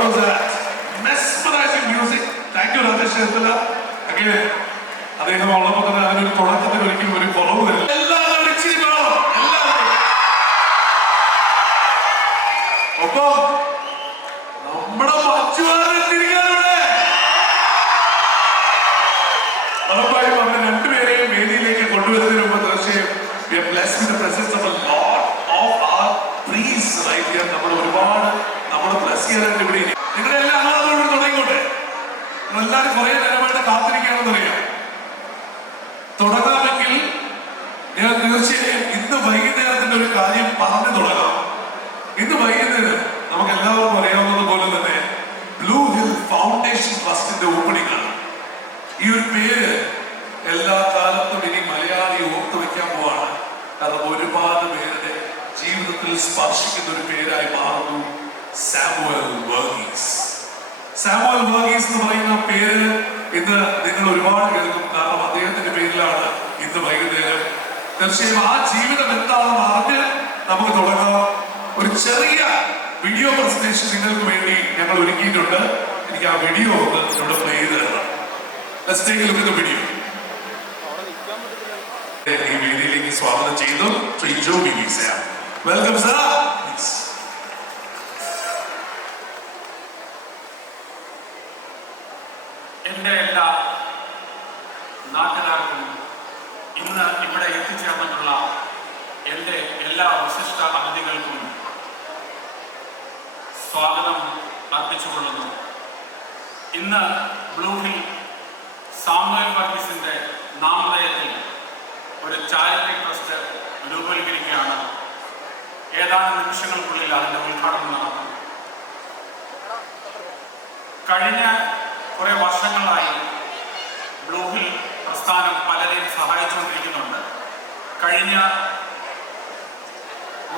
was that? Mesmerizing music. Thank you, Rajesh Shetala. Again, അദ്ദേഹം ഉള്ളപ്പോൾ തന്നെ അതിനൊരു തുടക്കത്തിൽ ഒരിക്കലും ഒരു കുറവ് വരില്ല. എല്ലാവരും ഇച്ചിരി വേണം, എല്ലാവരും. ഒപ്പം നമ്മുടെ മച്ചുവാരെത്തിരിക്കാനിവിടെ ഉറപ്പായും അവരെ രണ്ടുപേരെയും വേദിയിലേക്ക് കൊണ്ടുവരുന്നതിന് മുമ്പ് തീർച്ചയായും we are blessed with the presence of a lot of our priests right here. നമ്മൾ ഒരുപാട് നമ്മുടെ ബ്ലസ് ചെയ്യാനായിട്ട് ഇവിടെ നിങ്ങളുടെ എല്ലാ ആളുകളോടും തുടങ്ങിക്കോട്ടെ. എല്ലാവരും കുറെ നേരമായിട്ട് കാത്തിരിക്കുകയാണെന്ന് അറിയാം. തുടങ്ങാമെങ്കിൽ ഞാൻ തീർച്ചയായും ഇന്ന് വൈകുന്നേരത്തിന്റെ ഒരു കാര്യം പറഞ്ഞു തുടങ്ങാം. ഇന്ന് വൈകുന്നേരം നമുക്ക് എല്ലാവർക്കും അറിയാവുന്നത് പോലെ തന്നെ ബ്ലൂ ഹിൽ ഫൗണ്ടേഷൻ ട്രസ്റ്റിന്റെ ഓപ്പണിംഗ് ആണ്. ഈ ഒരു പേര് എല്ലാ കാലത്തും ഇനി മലയാളി ഓർത്തു വെക്കാൻ പോവാണ്. കാരണം ഒരുപാട് പേരുടെ ജീവിതത്തിൽ സ്പർശിക്കുന്ന ഒരു പേരായി മാറുന്നു സാമുവൽ വർഗീസ്. സാമുവൽ വർഗീസ് എന്ന് പറയുന്ന പേര് ഇന്ന് നിങ്ങൾ ഒരുപാട് കേൾക്കും. കാരണം അദ്ദേഹത്തിന്റെ പേരിലാണ് ഇന്ന് വൈകുന്നേരം. തീർച്ചയായും ആ ജീവിതം എന്താണെന്ന് അറിഞ്ഞ് നമുക്ക് തുടങ്ങാം. ഒരു ചെറിയ വീഡിയോ പ്രസന്റേഷൻ നിങ്ങൾക്ക് വേണ്ടി ഞങ്ങൾ ഒരുക്കിയിട്ടുണ്ട്. എനിക്ക് ആ വീഡിയോ ഒന്ന് ഇവിടെ പ്ലേ ചെയ്ത് തരണം. Let's take a look at the video. ഈ വേദിയിലേക്ക് സ്വാഗതം ചെയ്തു ശ്രീ ജോബി വിസയ. Welcome sir. എൻ്റെ എല്ലാ നാട്ടുകാർക്കും ഇന്ന് ഇവിടെ എത്തിച്ചേർന്നിട്ടുള്ള എൻ്റെ എല്ലാ വിശിഷ്ട അതിഥികൾക്കും സ്വാഗതം അർപ്പിച്ചുകൊള്ളുന്നു. ഇന്ന് ബ്ലൂ ഹിൽ സാമുവൽ വർഗീസിന്റെ നാമധേയത്തിൽ ഒരു ചാരിറ്റി ട്രസ്റ്റ് രൂപീകരിക്കുകയാണ്. ഏതാനും നിമിഷങ്ങൾക്കുള്ളിൽ അതിന്റെ ഉദ്ഘാടനം നടക്കും. കഴിഞ്ഞ കുറെ വർഷങ്ങളായി ബ്ലൂ ഹിൽ പ്രസ്ഥാനം പലരെയും സഹായിച്ചുകൊണ്ടിരിക്കുന്നുണ്ട്. കഴിഞ്ഞ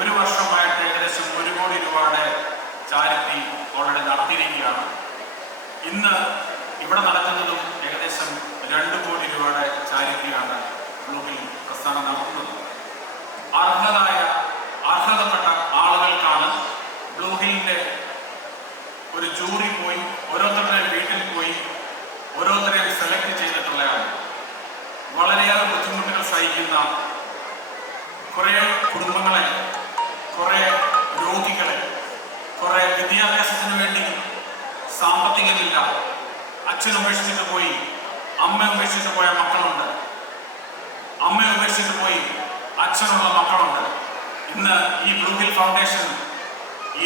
ഒരു വർഷമായിട്ട് ഏകദേശം 1 കോടി രൂപയുടെ ചാരിറ്റി ഓൾറെഡി നടത്തിയിരിക്കുകയാണ്. ഇന്ന് ഇവിടെ നടക്കുന്നതും ഏകദേശം 2 കോടി രൂപയുടെ ചാരിറ്റിയാണ് ബ്ലൂ ഹിൽ പ്രസ്ഥാനം നടത്തുന്നത്. അർഹതപ്പെട്ട ആളുകൾക്കാണ് ബ്ലൂ ഹിലിന്റെ ഒരു ജൂറി പോയി ഓരോരുത്തരുടെയും വീട്ടിൽ പോയി ഓരോരുത്തരെയും സെലക്ട് ചെയ്തിട്ടുള്ളതാണ്. വളരെയേറെ ബുദ്ധിമുട്ടുകൾ സഹിക്കുന്ന കുറെ കുടുംബങ്ങളെ, കുറെ രോഗികളെ, കുറെ വിദ്യാഭ്യാസത്തിന് വേണ്ടി സാമ്പത്തികമില്ല, അച്ഛൻ ഉപേക്ഷിച്ചിട്ട് പോയി, അമ്മ ഉപേക്ഷിച്ചിട്ട് പോയ മക്കളുണ്ട്, അമ്മ ഉപേക്ഷിച്ചിട്ട് പോയി അച്ഛനുള്ള മക്കളുണ്ട്. ഇന്ന് ഈ ബ്ലൂ ഹിൽ ഫൗണ്ടേഷൻ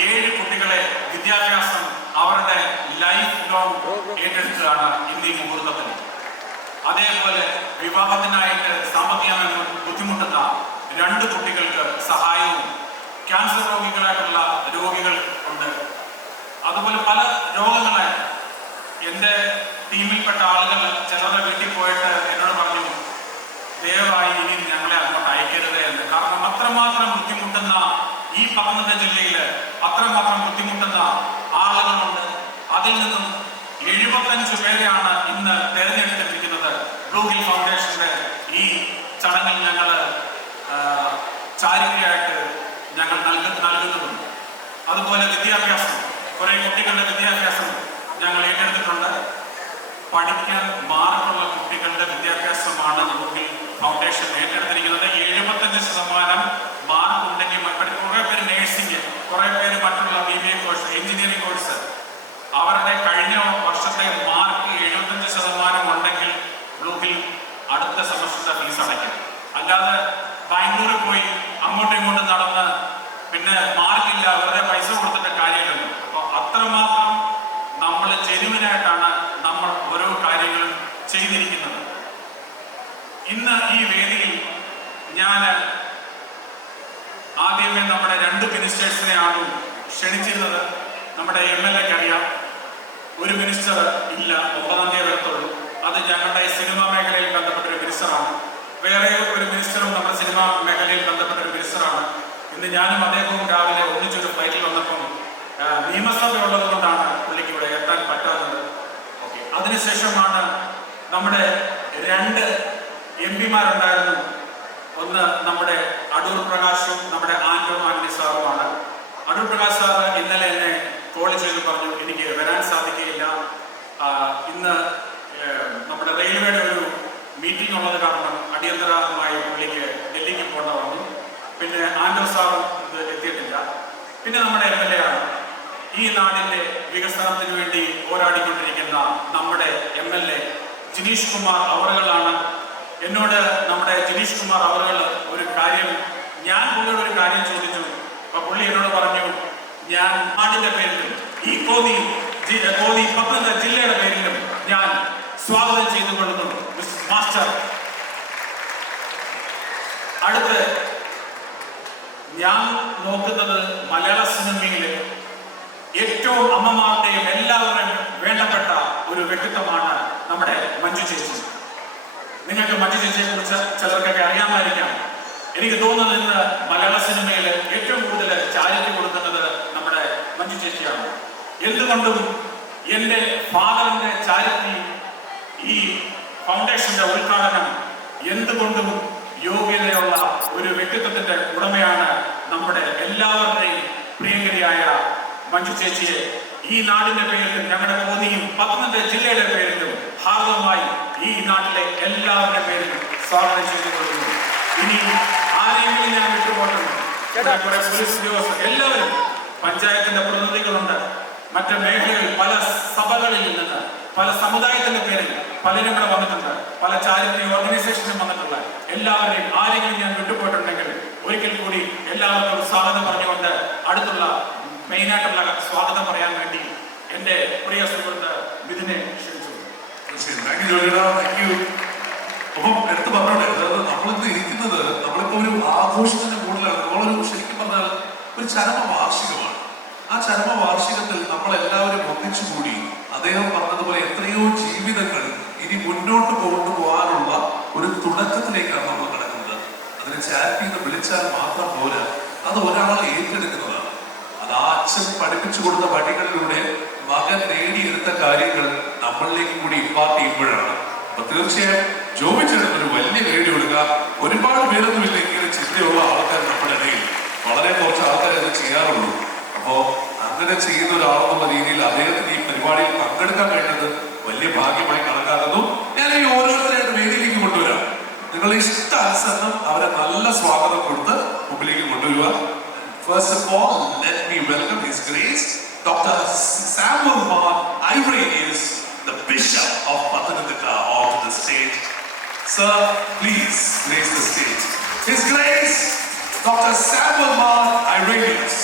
7 കുട്ടികളെ വിദ്യാഭ്യാസം അവരുടെ ലൈഫ് ലോങ് ഏറ്റെടുക്കുകയാണ് ഇന്ന് ഈ മുഹൂർത്തത്തിൽ. അതേപോലെ വിവാഹത്തിനായിട്ട് സാമ്പത്തികമായി ബുദ്ധിമുട്ടുന്ന 2 കുട്ടികൾക്ക് സഹായവും, ക്യാൻസർ രോഗികളായിട്ടുള്ള രോഗികൾ ഉണ്ട്. അതുപോലെ പല രോഗങ്ങളെ എൻ്റെ ടീമിൽപ്പെട്ട ആളുകൾ ചിലരുടെ വീട്ടിൽ പോയിട്ട് എന്നോട് പറഞ്ഞു, ദയവായി ഇനി ഞങ്ങളെ അങ്ങോട്ട് അയക്കരുത് എന്ന്. കാരണം അത്രമാത്രം ബുദ്ധിമുട്ടുന്ന ഈ പത്തനംതിട്ട ജില്ലയിൽ അത്രമാത്രം ബുദ്ധിമുട്ടുന്ന ആളുകളുണ്ട്. അതിൽ നിന്നും 75 പേരെയാണ് ഇന്ന് തെരഞ്ഞെടുത്തിരിക്കുന്നത്. ബ്ലൂ ഹിൽ ഫൗണ്ടേഷന്റെ ഈ ചടങ്ങിൽ ഞങ്ങൾ ചാരിറ്റിയായിട്ട് ഞങ്ങൾ നൽകുന്നുണ്ട്. അതുപോലെ വിദ്യാഭ്യാസം, കുറെ കുട്ടികളുടെ വിദ്യാഭ്യാസം ഞങ്ങൾ ഏറ്റെടുത്തിട്ടുണ്ട്. പഠിക്കാൻ മാർക്കുള്ള കുട്ടികളുടെ വിദ്യാഭ്യാസമാണ് ബ്ലൂ ഹിൽ ഫൗണ്ടേഷൻ ഏറ്റെടുത്തിരിക്കുന്നത്. 75% മാർക്ക് ഉണ്ടെങ്കിൽ കുറെ പേര് നേഴ്സിംഗ്, കുറെ പേര് മറ്റുള്ള BBA കോഴ്സ്, എഞ്ചിനീയറിംഗ് കോഴ്സ്, അവരുടെ കഴിഞ്ഞ വർഷത്തെ മാർക്ക് 75% ഉണ്ടെങ്കിൽ ബ്ലൂ ഹിൽ അടുത്ത സെമസ്റ്ററിന്റെ ഫീസ് അടയ്ക്കും. അല്ലാതെ ബാംഗ്ലൂരിൽ പോയി അങ്ങോട്ടും ഇങ്ങോട്ടും നടന്ന് പിന്നെ മാർക്കില്ല വെറുതെ പൈസ കൊടുത്തിട്ട് കാര്യമില്ലല്ലോ. അപ്പോൾ അത്രമാത്രം നമ്മൾ ജെനുവിനായിട്ടാണ് നമ്മൾ ഓരോ കാര്യങ്ങളും ചെയ്തിരിക്കുന്നത്. ഇന്ന് ഈ വേദിയിൽ ഞാൻ ആദ്യമേ നമ്മുടെ 2 മിനിസ്റ്റേഴ്സിനെയാണ് ക്ഷണിച്ചിരുന്നത്. നമ്മുടെ MLAക്ക് അറിയാം, ഒരു മിനിസ്റ്റർ ഇല്ല, 9-ാം തീയതി വരത്തുള്ളൂ. അത് ഞങ്ങളുടെ സിനിമാ മേഖലയിൽ ബന്ധപ്പെട്ടൊരു മിനിസ്റ്ററാണ്. വേറെ ഒരു മിനിസ്റ്ററും നമ്മുടെ സിനിമാ മേഖലയിൽ ബന്ധപ്പെട്ടൊരു മിനിസ്റ്ററാണ്. ഇന്ന് ഞാനും അദ്ദേഹവും രാവിലെ ഒന്നിച്ചൊരു ഫ്ലൈറ്റിൽ വന്നപ്പം നിയമസഭ ഉള്ളത് കൊണ്ടാണ് പുള്ളിക്ക് ഇവിടെ എത്താൻ പറ്റാത്തത്. ഓക്കെ, അതിനുശേഷമാണ് നമ്മുടെ 2 MP മാരുണ്ടായിരുന്നു. ഒന്ന് നമ്മുടെ അടൂർ പ്രകാശും നമ്മുടെ ആന്റോ ആന്റണി സാറുമാണ്. അടൂർ പ്രകാശ് സാറ് ഇന്നലെ എന്നെ കോൾ ചെയ്ത് പറഞ്ഞു, എനിക്ക് വികസനത്തിന് വേണ്ടി പോരാടിക്കൊണ്ടിരിക്കുന്ന നമ്മുടെ MLA ജിനീഷ് കുമാർ അവറുകളാണ്. എന്നോട് നമ്മുടെ ജിനീഷ് കുമാർ അവറുകൾ ഒരു കാര്യം, ഞാൻ പുള്ളിയോട് ഒരു കാര്യം ചോദിച്ചു. അപ്പൊ പുള്ളി എന്നോട് പറഞ്ഞു, ഞാൻ നാടിന്റെ പേരിലും ഈ കോന്നി പത്തനംതിട്ട ജില്ലയുടെ പേരിലും ഞാൻ സ്വാഗതം ചെയ്തുകൊള്ളുന്നു മാസ്റ്റർ. അടുത്ത് ഞാൻ നോക്കുന്നത് മലയാള സിനിമയിൽ ഏറ്റവും അമ്മമാരുടെയും എല്ലാവരുടെയും വേണ്ടപ്പെട്ട ഒരു വ്യക്തിത്വമാണ് നമ്മുടെ മഞ്ജു ചേച്ചി. നിങ്ങൾക്ക് മഞ്ജു ചേച്ചിയെ കുറിച്ച് ചിലർക്കൊക്കെ അറിയാമായിരിക്കാം. എനിക്ക് തോന്നുന്നത് ഇന്ന് മലയാള സിനിമയിൽ ഏറ്റവും കൂടുതൽ ചാരിറ്റി കൊടുക്കുന്നത് നമ്മുടെ മഞ്ജു ചേച്ചിയാണ്. എന്തുകൊണ്ടും എൻ്റെ ഫാദറിന്റെ ചാരിറ്റി, ഈ ഫൗണ്ടേഷന്റെ ഉദ്ഘാടനം എന്തുകൊണ്ടും യോഗ്യതയുള്ള ഒരു വ്യക്തിത്വത്തിന്റെ ഉടമയാണ് നമ്മുടെ എല്ലാവരുടെയും പ്രിയങ്കരിയായ മഞ്ജു ചേച്ചിയെ ഈ നാടിന്റെ പേരിലും ഞങ്ങളുടെ കോന്നിയും പത്തനംതിട്ട ജില്ലയുടെ പേരിലും ഹാർദവമായി ഈ നാട്ടിലെ എല്ലാവരുടെ പേരിലും സ്വാഗതം ചെയ്തുകൊള്ളുന്നു. ഇനി ആരെങ്കിലും ഞാൻ വിട്ടുപോകുന്നു. കുറെ പോലീസ് ഉദ്യോഗസ്ഥർ, എല്ലാവരും, പഞ്ചായത്തിന്റെ പ്രതിനിധികളുണ്ട്, മറ്റ് മേഖലകളിൽ പല സഭകളിൽ നിന്ന് പല സമുദായത്തിന്റെ പേരിൽ പലരും ഇവിടെ വന്നിട്ടുണ്ട്, പല ചാരിറ്റി ഓർഗനൈസേഷനും വന്നിട്ടുണ്ട്. എല്ലാവരെയും ആരെങ്കിലും ഞാൻ വിട്ടുപോയിട്ടുണ്ടെങ്കിൽ ഒരിക്കൽ കൂടി എല്ലാവർക്കും സ്വാഗതം പറഞ്ഞുകൊണ്ട് അടുത്തുള്ള മെയിനായിട്ടുള്ള സ്വാഗതം പറയാൻ വേണ്ടി എൻ്റെ പ്രിയ സുഹൃത്ത് മിഥുനെ ക്ഷണിച്ചു. അപ്പം എടുത്ത് പറഞ്ഞോട്ടെ, അതായത് നമ്മളിന്ന് ഇരിക്കുന്നത് നമ്മളിപ്പോ ഒരു ആഘോഷത്തിന്റെ കൂടുതലാണ്. നമ്മളൊരു ശരിക്കും പറഞ്ഞാൽ ഒരു ചരമ വാർഷികമാണ്. ആ ചരമ വാർഷികത്തിൽ നമ്മളെല്ലാവരും ഒന്നിച്ചുകൂടി അദ്ദേഹം പറഞ്ഞതുപോലെ എത്രയോ ജീവിതങ്ങൾ ഇനി മുന്നോട്ട് കൊണ്ടുപോകാനുള്ള ഒരു തുടക്കത്തിലേക്കാണ് നമ്മൾ കിടക്കുന്നത്. അതിന് ചാരിറ്റി എന്ന് വിളിച്ചാൽ മാത്രം പോരാ, അത് ഒരാൾ ഏറ്റെടുക്കുന്നതാണ്. അത് ആ അച്ഛൻ പഠിപ്പിച്ചു കൊടുത്ത വഴികളിലൂടെ മകൻ നേടിയെടുത്ത കാര്യങ്ങൾ നമ്മളിലേക്ക് കൂടി ഇമ്പാർട്ട് ചെയ്യുമ്പോഴാണ്. അപ്പൊ തീർച്ചയായും ജോബിച്ചെടുത്ത് ഒരു വലിയ കൈയടി കൊടുക്കുക. ഒരുപാട് പേരൊന്നും ഇല്ലെങ്കിൽ ചിന്തയുള്ള ആൾക്കാർ നമ്മുടെ ഇടയിൽ വളരെ കുറച്ച് ആൾക്കാരെ അത് ചെയ്യാറുള്ളൂ. അപ്പോ അങ്ങനെ ചെയ്യുന്ന ഒരാളെന്നുള്ള രീതിയിൽ അദ്ദേഹത്തിന് ഈ പരിപാടിയിൽ പങ്കെടുക്കാൻ കഴിഞ്ഞത് വലിയ ഭാഗ്യമായി കണക്കാക്കുന്നു. ഞാൻ ഈ ഓരോരുത്തരായിട്ട് വേദിയിലേക്ക് കൊണ്ടുവരാം. നിങ്ങളുടെ ഇഷ്ടാനുസരണം അവരെ നല്ല സ്വാഗതം കൊടുത്ത് മുമ്പിലേക്ക് കൊണ്ടുവരിക. First of all, let me welcome His Grace Dr. Samuel Mar Irenaeus, the Bishop of Pathanamthitta, onto the stage. Sir, please grace the stage. His Grace Dr. Samuel Mar Irenaeus.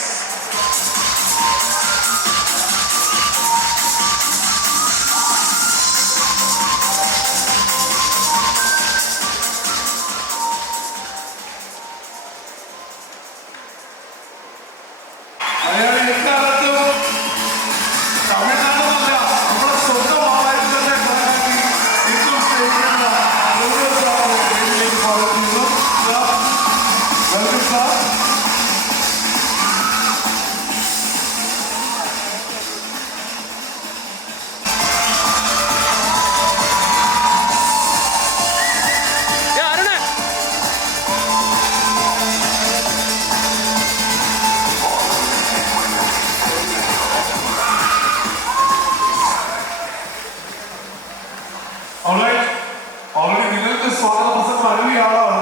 Already നിങ്ങൾക്ക് സ്വാഗത പ്രസംഗം അറിവിയ ആളാണ്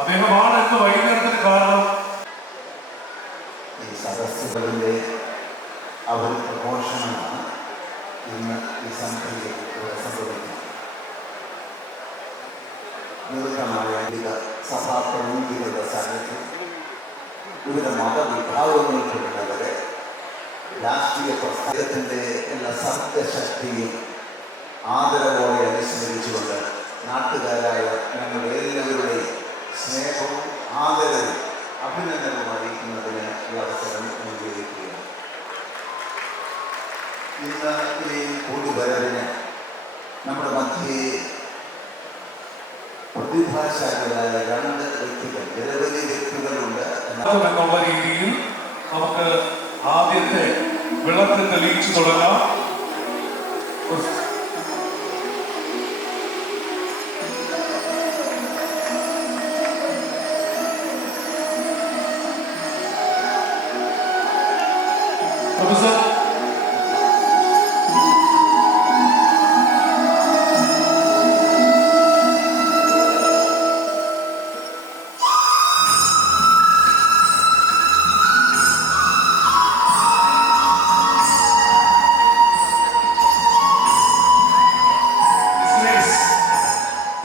അദ്ദേഹമാണ് ഇന്ന് വൈകുന്നേരത്തിന് കാരണം. ഈ സദസ്സുകളിലെ അവർ പ്രഘോഷണമാണ് ഇന്ന് ഈ സന്ധ്യയിൽ ഇവിടെ സംഭവിക്കുന്നത്. നിവൃത്തമായ വിവിധ സഭാ പ്രതിനിധികളുടെ സാന്നിധ്യം, വിവിധ മതവിഭാഗങ്ങളിൽപ്പെടുന്നവരെ, രാഷ്ട്രീയ പ്രസ്ഥാനത്തിൻ്റെ എല്ലാ സർഗശക്തിയും ആദരവോടെ അനുസ്മരിച്ചുകൊണ്ട് നാട്ടുകാരായ ഞങ്ങളുടെ എല്ലാവരുടെയും സ്നേഹവും ആദരവും അഭിനന്ദനവും അറിയിക്കുന്നതിന് ഈ അവസരം നൽകിയിരിക്കുകയാണ്. ഇന്ന് ഈ കൂടിവരവിന് നമ്മുടെ മധ്യേ പ്രതിഭാശാലികളായ രണ്ട് വ്യക്തികൾ, നിരവധി വ്യക്തികളുണ്ട് എന്നുള്ള രീതിയിൽ നമുക്ക് ആദ്യത്തെ വിളക്ക് തെളിയിച്ചു തുടങ്ങാം. Professor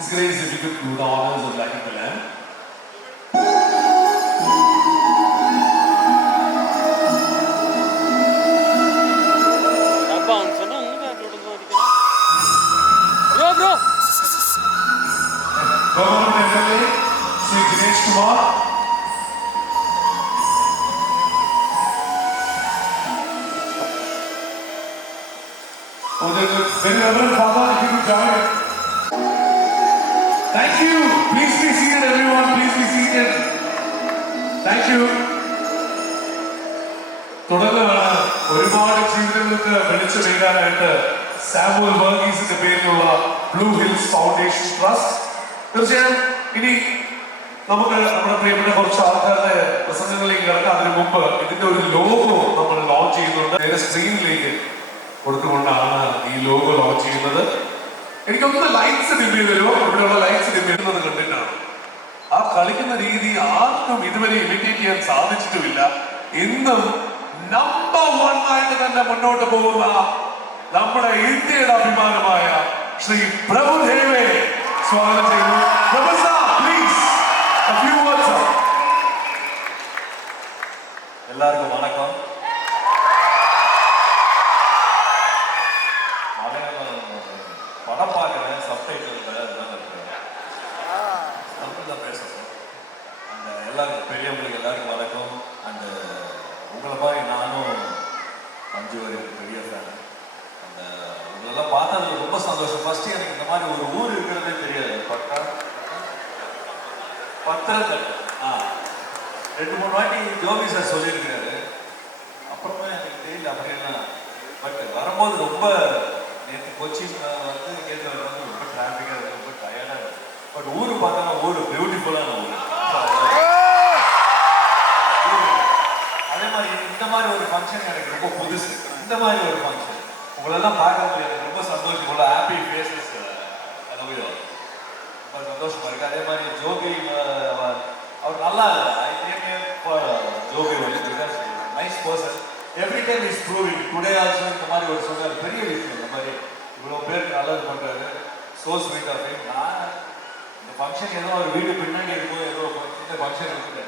It's great if you could do the honors of lighting the lamp. Government MLA, Sri Dinesh Kumar. Oh, the very reverend father, if you could join. Thank you. Please be seated, everyone. Please be seated. Thank you. തുടർന്നാണ് ഒരുപാട് ജീവിതങ്ങൾക്ക് വെളിച്ചം വീഴാനായിട്ട് Samuel വർഗീസിന്റെ പേരിലുള്ള blue hills foundation trust. തീർച്ചയായും ഇനി നമുക്ക് നമ്മുടെ പ്രിയപ്പെട്ട കുറച്ച് ആൾക്കാരുടെ പ്രസംഗങ്ങളിലേക്ക് കിടക്കാം. അതിനു മുമ്പ് ഇതിന്റെ ഒരു ലോഗോ നമ്മൾ ലോഞ്ച് ചെയ്യുന്നുണ്ട്. നേരെ സ്ക്രീനിലേക്ക് കൊടുത്തുകൊണ്ടാണ് ഈ ലോഗോ ലോഞ്ച് ചെയ്യുന്നത്. എനിക്കൊന്ന് ലൈറ്റ്സ് ഡിം ചെയ്ത് തരുമോ? ഇവിടെയുള്ള ലൈറ്റ്സ് ഡിം ചെയ്യുന്നത് കണ്ടിട്ടാണ്. ആ കളിക്കുന്ന രീതി ആർക്കും ഇതുവരെ ഇമിറ്റേറ്റ് ചെയ്യാൻ സാധിച്ചിട്ടുമില്ല. ഇന്നും നമ്പർ 1 ആയിട്ട് തന്നെ മുന്നോട്ട് പോകുന്ന നമ്മുടെ ഇന്ത്യയുടെ അഭിമാനമായ ശ്രീ പ്രഭുദേവെ സ്വാഗതം ചെയ്യുന്നു. Professor, please a few words. எல்லாருக்கும் வணக்கம். படம் பார்க்குறேன், சப்டைட்டில் அதெல்லாம் இருக்கிறேன். தமிழில் பேசுகிறேன். அந்த எல்லாருக்கும் பெரியவங்களுக்கு எல்லாருக்கும் வணக்கம். அந்த உங்களை மாதிரி நானும் மஞ்சு வாரியருக்கு பெரிய ஃபேன். அந்த உங்களெல்லாம் பார்த்தது ரொம்ப சந்தோஷம். ஃபர்ஸ்ட் எனக்கு இந்த மாதிரி ஒரு ஊர் இருக்கிறதே தெரியாது. பத்திரத்தட்டு 2-3 வாட்டி ஜோபி சார் சொல்லியிருக்கிறாரு. அப்புறமா எனக்கு தெரியல அப்படின்னா. பட் வரும்போது ரொம்ப நேற்று கொச்சின் வந்து கேட்டு வந்து ரொம்ப டிராஃபிக்காக இருக்குது, ரொம்ப டயர்டாக இருக்குது. பட் ஊர் பார்த்தோன்னா ஊர் பியூட்டிஃபுல்லான ஊர். அதே மாதிரி இந்த மாதிரி ஒரு ஃபங்க்ஷன் எனக்கு ரொம்ப புதுசு. இந்த மாதிரி ஒரு ஃபங்க்ஷன் உங்களெல்லாம் பார்க்கும்போது எனக்கு ரொம்ப சந்தோஷம். இவ்வளோ ஹாப்பி ஃபேஸஸ் ரொம்ப சந்தோஷமா இருக்கு. அதே மாதிரி ஜோபி அவர் நல்லா இல்லை. I came for Joby only because nice person. Every time is proving. Today also இந்த மாதிரி ஒரு சொன்னார், பெரிய விஷயம். இந்த மாதிரி இவ்வளோ பேருக்கு நல்லது பண்ணுறாரு. So sweet of him. நான் இந்த ஃபங்க்ஷன் ஏதோ ஒரு வீடு பின்னாடி இருக்கோ ஏதோ சின்ன ஃபங்க்ஷன் இருக்குன்னு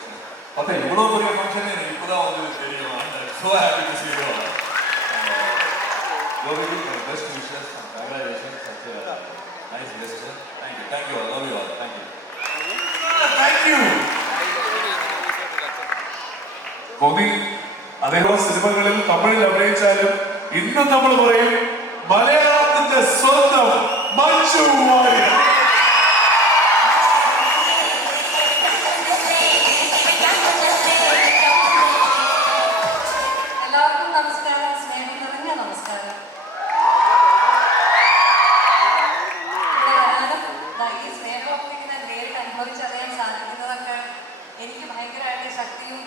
பார்த்தா இவ்வளோ பெரிய ஃபங்க்ஷன் எனக்கு இப்போ தான் வந்து தெரியும். So happy to see you. Joby, best wishes, congratulation. Such nice guest. Thank you. Thank you. Love you all. Thank you. Thank you. Modi അതേപോലെ സിനിമകളിൽ തമിഴിൽ അഭിനയിച്ചാലും ഇന്നും നമ്മൾ പറയും മലയാളത്തിന്റെ സ്വന്തം മഞ്ജു വാര്യർ. എല്ലാവർക്കും നമസ്കാരം. സ്നേഹം നിറഞ്ഞ നമസ്കാരം. ഈ സ്നേഹമൊക്കെ ഇങ്ങനെ നേരിട്ട് അനുഭവിച്ചറിയാൻ സാധിക്കുന്നതൊക്കെ എനിക്ക് ഭയങ്കരമായിട്ട് ശക്തിയും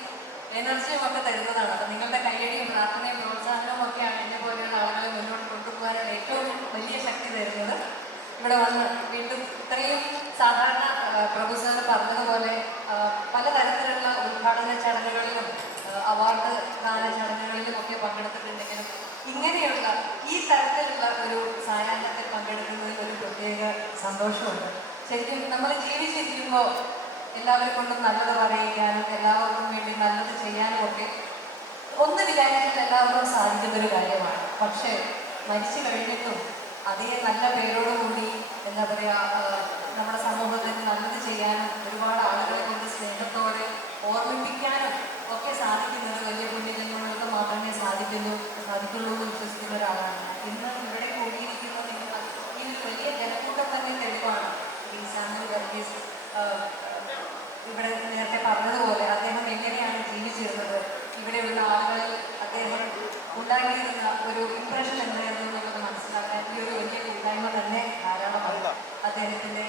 എനർജിയും ഒക്കെ തരുന്നതാണ്. അപ്പം നിങ്ങളുടെ കയ്യടിയും പ്രാർത്ഥനയും പ്രോത്സാഹനവും ഒക്കെയാണ് എന്നെ പോലെയുള്ള ആളുകളെ മുന്നോട്ട് കൊണ്ടുപോകാനുള്ള ഏറ്റവും വലിയ ശക്തി തരുന്നത്. ഇവിടെ വന്ന് വീണ്ടും ഇത്രയും സാധാരണ പ്രഭു സാർ പറഞ്ഞതുപോലെ പലതരത്തിലുള്ള ഉദ്ഘാടന ചടങ്ങുകളിലും അവാർഡ് ദാന ചടങ്ങുകളിലും ഒക്കെ പങ്കെടുത്തിട്ടുണ്ടെങ്കിലും ഇങ്ങനെയുള്ള ഈ തരത്തിലുള്ള ഒരു സായാഹ്നത്തിൽ പങ്കെടുക്കുന്നതിൽ ഒരു പ്രത്യേക സന്തോഷമുണ്ട്. ശരിക്കും നമ്മൾ ജീവിച്ചിരിക്കുമ്പോൾ എല്ലാവരെ കൊണ്ടും നല്ലത് പറയിക്കാനും എല്ലാവർക്കും വേണ്ടി നല്ലത് ചെയ്യാനും ഒക്കെ ഒന്ന് വിചാരിച്ചിട്ട് എല്ലാവർക്കും സാധിക്കുന്നൊരു കാര്യമാണ്. പക്ഷേ മരിച്ചു കഴിഞ്ഞിട്ടും അതേ നല്ല പേരോടുകൂടി എന്താ പറയുക, നമ്മുടെ സമൂഹത്തിന് നല്ലത് ചെയ്യാനും ഒരുപാട് ആളുകളെ കൊണ്ട് സ്നേഹത്തോടെ ഓർമ്മിപ്പിക്കാനും ഒക്കെ സാധിക്കുന്നത് വലിയ പുണ്യജന്മങ്ങൾക്ക് മാത്രമേ സാധിക്കുള്ളൂ എന്ന് വിശ്വസിക്കുന്ന ഒരാളാണ്. ഇന്ന് ഇവിടെ കൂടിയിരിക്കുന്നത് ഈ ഒരു വലിയ ജനക്കൂട്ടം തന്നെ തെളിവാണ്. ഈ സാമുവൽ വർഗീസ് ഇവിടെ നേരത്തെ പറഞ്ഞതുപോലെ അദ്ദേഹം എങ്ങനെയാണ് ജീവിച്ചിരുന്നത്, ഇവിടെയുള്ള ആളുകളിൽ അദ്ദേഹം ഉണ്ടാക്കിയിരുന്ന ഒരു ഇംപ്രഷൻ എന്തായിരുന്നു എന്നുള്ളത് മനസ്സിലാക്കാൻ ഈ ഒരു വലിയ കൂട്ടായ്മ തന്നെ ധാരാളമല്ല. അദ്ദേഹത്തിൻ്റെ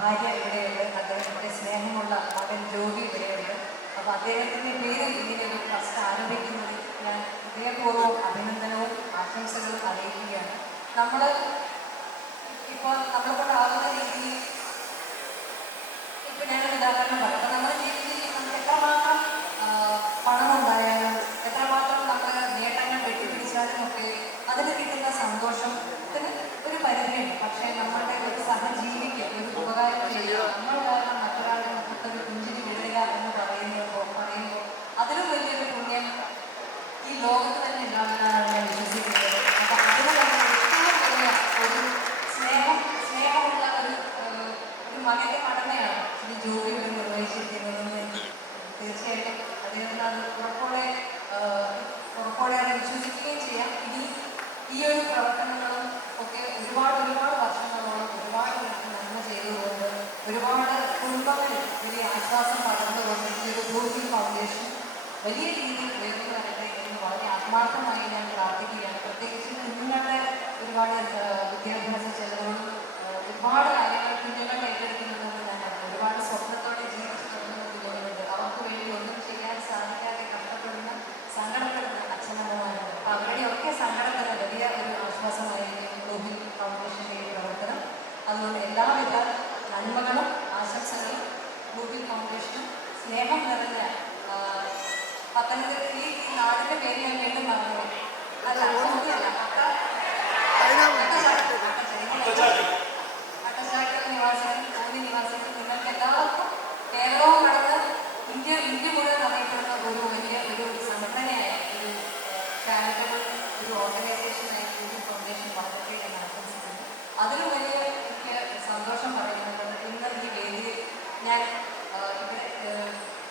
ഭാര്യ ഇവിടെയുണ്ട്, അദ്ദേഹത്തിൻ്റെ സ്നേഹമുള്ള മകൻ ജോബി ഇവിടെയുണ്ട്. അപ്പോൾ അദ്ദേഹത്തിൻ്റെ പേരിൽ ഇങ്ങനെ ഒരു ട്രസ്റ്റ് ആരംഭിക്കുന്നതിൽ ഞാൻ ഹൃദയപൂർവ്വം അഭിനന്ദനവും ആശംസകളും അറിയിക്കുകയാണ്. നമ്മൾ ഇപ്പോൾ നമ്മളെ കൊണ്ടാകുന്ന രീതിയിൽ ഇപ്പം ഞാനൊരു ഉദാഹരണം പറയാം. അപ്പം നമ്മുടെ ജീവിതത്തിൽ നമുക്ക് എത്രമാത്രം പണം ഉണ്ടായാലും എത്രമാത്രം നമ്മൾ നേട്ടങ്ങൾ വെട്ടിപ്പിടിച്ചാലും ഒക്കെ അതിന് കിട്ടുന്ന സന്തോഷത്തിന് ഒരു പരിധിയുണ്ട്. പക്ഷേ നമ്മളുടെ ഒരു സഹജീവിക്ക് ഒരു വലിയ രീതിയിൽ ഉയർന്നു വരട്ടെ എന്ന് വളരെ ആത്മാർത്ഥമായി ഞാൻ പ്രാർത്ഥിക്കുകയാണ്. പ്രത്യേകിച്ച് കുഞ്ഞുങ്ങളുടെ ഒരുപാട് വിദ്യാഭ്യാസ ചെലവുകളും ഒരുപാട് കാര്യങ്ങൾ കുഞ്ഞുങ്ങൾ ഏറ്റെടുക്കുന്നുണ്ടെന്ന് ഞാൻ ഒരുപാട് സ്വപ്നത്തോടെ ജീവിച്ചു തുടങ്ങുന്ന കുഞ്ഞുങ്ങളുണ്ട്. അവർക്ക് വേണ്ടി ഒന്നും ചെയ്യാൻ സാധിക്കാതെ കഷ്ടപ്പെടുന്ന സങ്കടപ്പെടുന്ന അച്ഛനമ്മമാരുണ്ട്. അപ്പം അവരുടെയൊക്കെ സങ്കടത്തിന് വലിയ ഒരു ആശ്വാസമായിരിക്കും ഗ്ലോബൽ ഫൗണ്ടേഷൻ്റെ പ്രവർത്തനം. അതുകൊണ്ട് എല്ലാവിധ നന്മകളും ആശംസകളും ഗ്ലോബൽ ഫൗണ്ടേഷനും സ്നേഹം നിറഞ്ഞ പത്തനംതിട്ട ഈ നാടിൻ്റെ പേര് ഞാൻ വീണ്ടും പറഞ്ഞു. അല്ല ഒന്നുമല്ല, അട്ടച്ചാക്കൽ നിവാസികൾ, കോന്നി നിവാസികൾ, നിങ്ങൾക്ക് എല്ലാവർക്കും കേരളവും കടന്ന് ഇന്ത്യ മുഴുവൻ അറിയപ്പെടുന്ന ഒരു വലിയ ഒരു സംഘടനയായ ഒരു ചാരിറ്റബിൾ ഒരു ഓർഗനൈസേഷനായ ഗ്ലോബൽ ഫൗണ്ടേഷൻ വളർത്തി ഞാൻ ആശംസിക്കുന്നു. അതിലും വലിയ എനിക്ക് സന്തോഷം പറയുന്നത് ഇന്ന് ഈ വേദിയിൽ ഞാൻ ഇവിടെ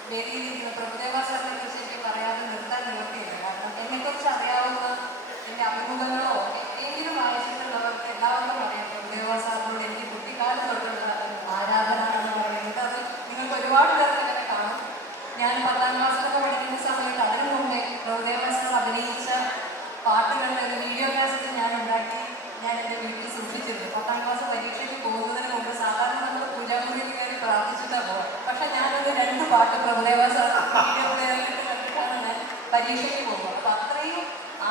വേദിയിലിരിക്കുന്ന പ്രഭുദേവ സാറിനെ കുറിച്ച് എനിക്ക് പറയാതെ നിർത്താൻ നിവർത്തിയില്ല. കാരണം എന്നെക്കുറിച്ച് അറിയാവുന്ന എൻ്റെ അഭിമുഖങ്ങളോ എങ്കിലും ആവശ്യത്തിലുള്ളവർക്ക് എല്ലാവർക്കും അറിയാം പ്രഭുദേവ സാറിനോട് എനിക്ക് കുട്ടിക്കാലം തൊട്ടുള്ള ആരാധന എന്ന് പറയുന്നത്. അത് നിങ്ങൾക്ക് ഒരുപാട് പേർക്ക് അങ്ങനെ കാണും. ഞാൻ 10ാം ക്ലാസ്സിലൊക്കെ പഠിക്കുന്ന സമയത്ത് അതിനു മുമ്പേ പ്രഭുദേവ സാർ അഭിനയിച്ച പാട്ടുകളുടെ ഒരു വീഡിയോ കാസറ്റ് ഞാൻ ഉണ്ടാക്കി ഞാൻ എൻ്റെ വീട്ടിൽ സൂക്ഷിച്ചിരുന്നു. 10ാം ക്ലാസ് പരീക്ഷയ്ക്ക് പോകുന്നതിന് മുമ്പ് സാധാരണ നമ്മൾ പൂജാമുറിയിൽ കയറി പ്രാർത്ഥിച്ചിട്ടാണ് പോകാം. പക്ഷെ ഞാനത് 2 പാട്ട് പ്രഭുദേവ സാർ വീഡിയോ പ്ലെയറിലിട്ട് കണ്ടിട്ടാണ് ഞാൻ പരീക്ഷയ്ക്ക് പോകുന്നത്. അപ്പം അത്രയും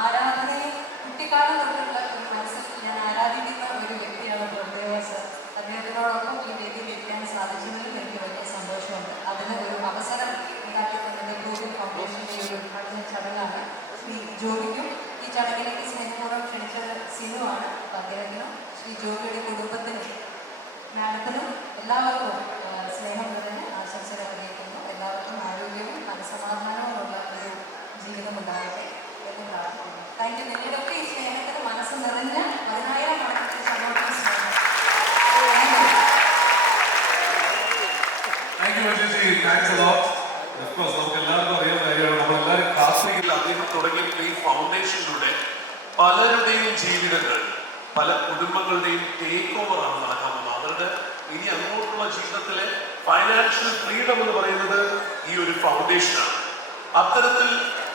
ആരാധനയും കുട്ടിക്കാലം തൊട്ടുള്ള ഒരു മനസ്സിൽ ഞാൻ ആരാധിക്കുന്ന ഒരു വ്യക്തിയാണ് പ്രഭുദേവ സാർ. അദ്ദേഹത്തിനോടൊപ്പം ഈ വേദിയിൽ ഇരിക്കാൻ സാധിച്ചതിൽ എനിക്ക് വലിയ സന്തോഷമുണ്ട്. അതിന് ഒരു അവസരം ഉണ്ടാക്കി തന്നത് ഗ്ലോബൽ ഫൗണ്ടേഷൻ്റെ ഒരു ഉദ്ഘാടന ചടങ്ങാണ്. ശ്രീ ജോബിക്കും ഈ ചടങ്ങിലേക്ക് സ്നേഹപൂർവ്വം ക്ഷണിച്ചത് സിനുവാണ്. അപ്പം അദ്ദേഹത്തിനും ശ്രീ ജോബിയുടെ കുടുംബത്തിനും മാഡത്തിനും എല്ലാവർക്കും സ്നേഹം നിറഞ്ഞ് ആശംസകൾ അറിയിക്കുന്നു. എല്ലാവർക്കും ആരോഗ്യവും മനസ്സമാധാനവുമുള്ള ഒരു ജീവിതം ഉണ്ടാകട്ടെ എന്ന് പ്രാർത്ഥിക്കുന്നു. Thank you. നിങ്ങളുടെയൊക്കെ ഈ സ്നേഹത്തിന് മനസ്സ് നിറഞ്ഞ 10,000 കണക്കിന് സമൂഹത്തിന് സ്നേഹം. Thank you, Ajay. Thanks a lot. Of course, നമുക്ക് എല്ലാവർക്കും അറിയാവുന്ന കാര്യമാണ്. നമ്മളെല്ലാവരും കാശ്മീരിൽ അദ്ദേഹം തുടങ്ങിയ ഈ ഫൗണ്ടേഷനിലൂടെ പലരുടെയും ജീവിതങ്ങൾ, പല കുടുംബങ്ങളുടെയും ടേക്ക് ഓവറാണ് നടക്കാൻ പോകുന്നത്. അവരുടെ ഇനി അങ്ങോട്ടുള്ള ജീവിതത്തിലെ ഫൈനാൻഷ്യൽ ഫ്രീഡം എന്ന് പറയുന്നത് ഈ ഒരു ഫൗണ്ടേഷനാണ്. അത്തരത്തിൽ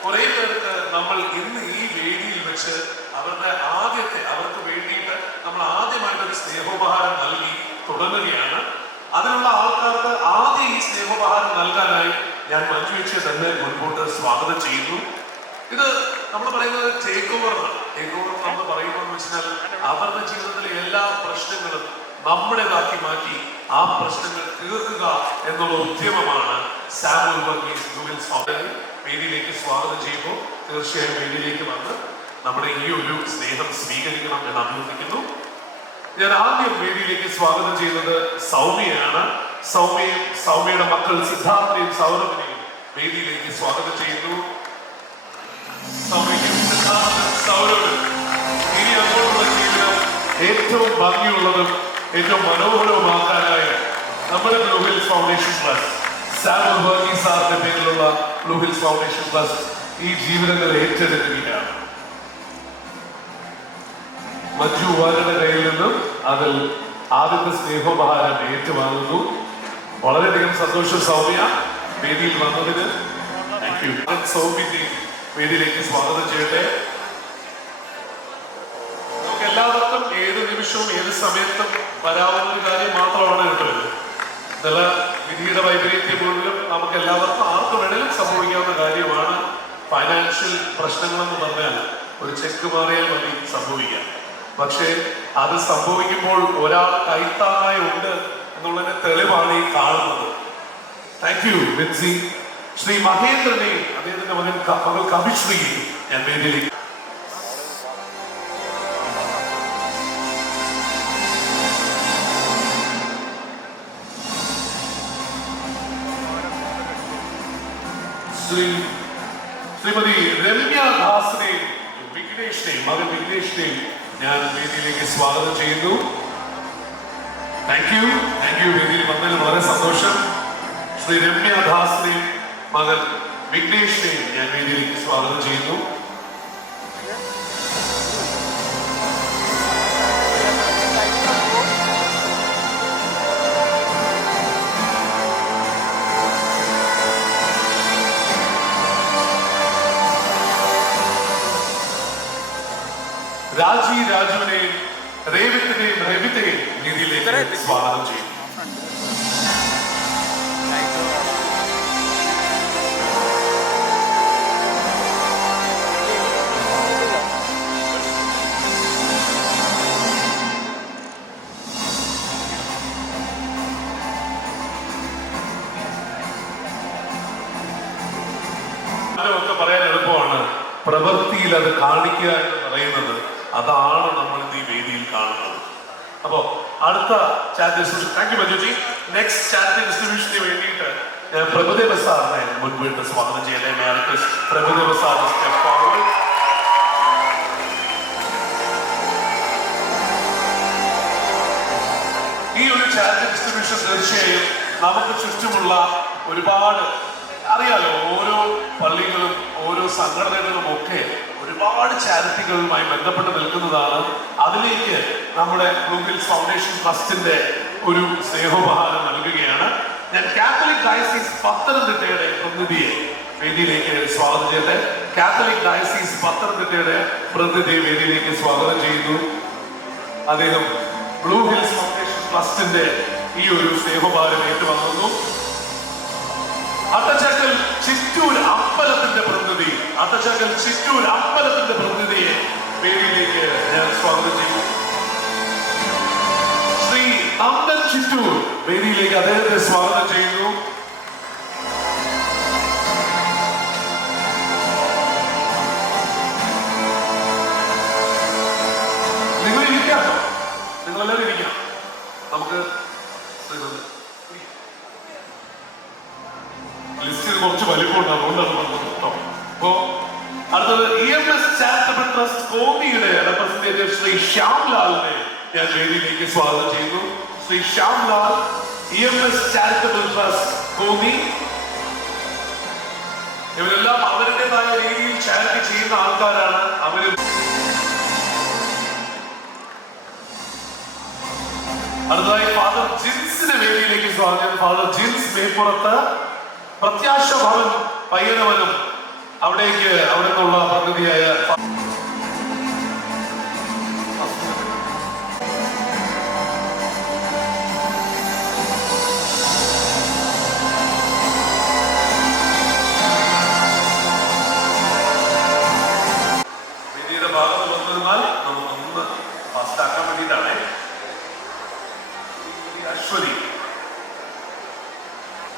കുറെ പേർക്ക് നമ്മൾ ഇന്ന് ഈ വേദിയിൽ വെച്ച് അവർക്ക് വേണ്ടിയിട്ട് നമ്മൾ ആദ്യമായിട്ടൊരു സ്നേഹോപഹാരം നൽകി തുടങ്ങുകയാണ്. അതിനുള്ള ആൾക്കാർക്ക് ആദ്യം ഈ സ്നേഹോപഹാരം നൽകാനായി ഞാൻ മഞ്ജുവച്ചിയെ തന്നെ മുൻപോട്ട് സ്വാഗതം ചെയ്യുന്നു. ഇത് നമ്മൾ പറയുന്നത് ടേക്ക് ഓവർ ആണ്. ടേക്ക് ഓവർ നമ്മൾ പറയുന്നതെന്ന് വെച്ചാൽ അവരുടെ ജീവിതത്തിലെ എല്ലാ പ്രശ്നങ്ങളും നമ്മുടേതാക്കി മാറ്റി ആ പ്രശ്നങ്ങൾ തീർക്കുക എന്നുള്ള ഉദ്യമമാണ് സാമുവൽ വർഗീസ് ഗ്ലോബൽ ഫൗണ്ടേഷൻ. വേദിയിലേക്ക് സ്വാഗതം ചെയ്യുമ്പോൾ തീർച്ചയായും വേദിയിലേക്ക് വന്ന് നമ്മുടെ ഈ ഒരു സ്നേഹം സ്വീകരിക്കണം എന്ന് അഭ്യർത്ഥിക്കുന്നു. ഞാൻ ആദ്യം വേദിയിലേക്ക് സ്വാഗതം ചെയ്യുന്നത് സൗമ്യയാണ്. സൗമ്യയുടെ മക്കൾ സിദ്ധാർത്ഥയും സൗരഭിനെയും വേദിയിലേക്ക് സ്വാഗതം ചെയ്യുന്നു. സൗമ്യയ്ക്കും സൗരഭ് ഇനി അങ്ങോട്ടുള്ള ജീവിതം ഏറ്റവും ഭംഗിയുള്ളതും ഏറ്റവും മനോഹരവുമാക്കാനായ നമ്മുടെ blue hills foundation trust, Samuel Varghese സാറിന്റെ പേരിലുള്ള ബ്ലൂ ഹിൽസ് ഫൗണ്ടേഷൻ ട്രസ്റ്റ് ഈ ജീവിതങ്ങൾ ഏറ്റെടുക്കുകയാണ്. മഞ്ജു വാര്യരുടെ കയ്യിൽ നിന്നും അതിൽ ആദ്യത്തെ സ്നേഹോപഹാരം ഏറ്റുവാങ്ങുന്നു. വളരെയധികം സന്തോഷം സൗമ്യ വേദിയിൽ വന്നതിന്. Thank you. സൗമ്യനെ വേദിയിലേക്ക് സ്വാഗതം ചെയ്യട്ടെ. നമുക്ക് എല്ലാവർക്കും ഏത് നിമിഷവും ഏത് സമയത്തും വരാവുന്ന ഒരു കാര്യം മാത്രമാണ് കേട്ടത്. ചില വിധിയുടെ വൈപരീത്യം പോലും നമുക്ക് എല്ലാവർക്കും ആർക്ക് വേണേലും സംഭവിക്കാവുന്ന കാര്യമാണ്. ഫൈനാൻഷ്യൽ പ്രശ്നങ്ങളെന്ന് പറഞ്ഞാൽ ഒരു ചെക്ക് മാറിയാൽ മതി സംഭവിക്കാം. പക്ഷേ അത് സംഭവിക്കുമ്പോൾ ഒരാൾ കൈത്താങ്ങായി ഉണ്ട് എന്നുള്ളതിന്റെ തെളിവാണ് ഈ കാണുന്നത്. Thank you Vincy. ശ്രീ മഹേന്ദ്രനെയും അദ്ദേഹത്തിന്റെ മകൾ കവിശ്രീയും ഞാൻ വേദിയിലേക്ക് ശ്രീമതി രമ്യദാസിനെയും മകൻ വിഘ്നേഷിനെയും ഞാൻ വേദിയിലേക്ക് സ്വാഗതം ചെയ്യുന്നു. Thank you. വേദിയിൽ വന്നതിൽ വളരെ സന്തോഷം. ശ്രീ രമ്യദാസിനെയും മകൻ വിഘ്നേഷിനെയും ഞാൻ വേദിയിലേക്ക് സ്വാഗതം ചെയ്യുന്നു. രാജി രാജുവിനെയും റേവിത്തിനെയും റെവിത്തെയും വേദിയിലേക്ക് സ്വാഗതം ചെയ്യും. ഒക്കെ പറയാൻ എളുപ്പമാണ്, പ്രവൃത്തിയിൽ അത് കാണിക്കുക എന്ന് പറയുന്നത് അതാണ് നമ്മൾ ഈ വേദിയിൽ കാണുന്നത്. അപ്പോ അടുത്ത ചാറ്റ് ഡിസ്ട്രിബ്യൂഷൻ, താങ്ക് യു മഞ്ജുജി. നെക്സ്റ്റ് ചാറ്റ് ഡിസ്ട്രിബ്യൂഷന് വേണ്ടിയിട്ട് ഞാൻ പ്രഭുദേവ സാറിനെ മുൻപിട്ട് സ്വാഗതം ചെയ്യട്ടെ. Prabhudeva sir step forward. ഈ ഒരു ചാറ്റ് ഡിസ്ട്രിബ്യൂഷൻ തീർച്ചയായും നമുക്ക് ചുറ്റുമുള്ള ഒരുപാട് അറിയാലോ, ഓരോ പള്ളികളും ഓരോ സംഘടനകളും ഒക്കെ ഒരുപാട് ചാരിറ്റികളുമായി ബന്ധപ്പെട്ട് നിൽക്കുന്നതാണ്. അതിലേക്ക് നമ്മുടെ ബ്ലൂ ഹിൽസ് ഫൗണ്ടേഷൻ ട്രസ്റ്റിന്റെ ഒരു സ്നേഹോപഹാരം നൽകുകയാണ്. ഞാൻ കാത്തലിക് ഡയസീസ് പത്തനംതിട്ടയുടെ പ്രതിനിധിയെ വേദിയിലേക്ക് സ്വാഗതം ചെയ്യട്ടെ. കാത്തലിക് ഡയസീസ് പത്തനംതിട്ടയുടെ പ്രതിനിധിയെ വേദിയിലേക്ക് സ്വാഗതം ചെയ്യുന്നു. അദ്ദേഹം ബ്ലൂ ഹിൽസ് ഫൗണ്ടേഷൻ ട്രസ്റ്റിന്റെ ഈ ഒരു സ്നേഹോപഹാരം ഏറ്റുവാങ്ങുന്നു. അട്ടച്ചക്കൽ ചിറ്റൂർ അമ്പലത്തിന്റെ പ്രതിനിധി, അട്ടച്ചക്കൽ ചിറ്റൂർ അമ്പലത്തിന്റെ പ്രതിനിധിയെ വേദിയിലേക്ക് ഞാൻ സ്വാഗതം ചെയ്യുന്നു. ശ്രീ നന്ദൻ ചിറ്റൂർ വേദിയിലേക്ക് അദ്ദേഹത്തെ സ്വാഗതം ചെയ്യുന്നു. നിങ്ങൾ ഇരിക്കാമോ? നിങ്ങളെല്ലാവരും ഇരിക്കാം. നമുക്ക് ലിസ്റ്റിൽ കുറച്ച് വലിപ്പമുണ്ട്, അതുകൊണ്ടാണ് പറഞ്ഞത് കേട്ടോ. അപ്പോ അടുത്തത് EMS ചാരിറ്റബിൾ ട്രസ്റ്റ് കോന്നിയുടെ റെപ്രസെന്റേറ്റീവ് ശ്രീ ശ്യാംലാലിനെ ഞാൻ വേദിയിലേക്ക് സ്വാഗതം ചെയ്യുന്നു. Shri Shyamlal, EMS charitable trust Konni. ഇവരെല്ലാം അവരുടേതായ രീതിയിൽ ചാരിറ്റി ചെയ്യുന്ന ആൾക്കാരാണ്. അവര് അടുത്തതായി ഫാദർ ജിൻസിനെ വേദിയിലേക്ക് സ്വാഗതം. ഫാദർ ജിൻസ് മേപ്പുറത്ത് പ്രത്യാശ ഭവൻ പയ്യനവനും അവിടേക്ക് അവിടെ നിന്നുള്ള പ്രതിനിധിയായ വേദിയുടെ ഭാഗത്ത് വന്നതിനാൽ നമുക്കൊന്ന് ഫാസ്റ്റാക്കാൻ വേണ്ടിയിട്ടാണ്. അശ്വതി,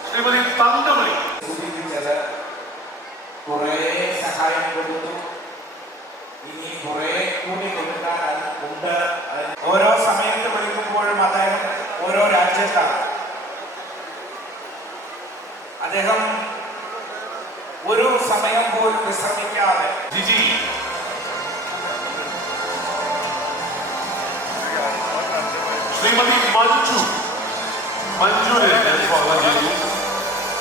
ശ്രീമതി തങ്കമണി സൂചിപ്പിച്ചത് കുറെ സഹായം കൊടുത്തു, ഇനി കുറെ കൂടി കൊടുക്കാൻ ഉണ്ട്. ഓരോ സമയത്ത് വിളിക്കുമ്പോഴും അദ്ദേഹം ഓരോ രാജ്യത്താണ്. അദ്ദേഹം ഒരു സമയം പോലും വിശ്രമിക്കാതെ ജിജി, ശ്രീമതി മഞ്ജുവിനെ സ്വാഗതം ചെയ്യുന്നു.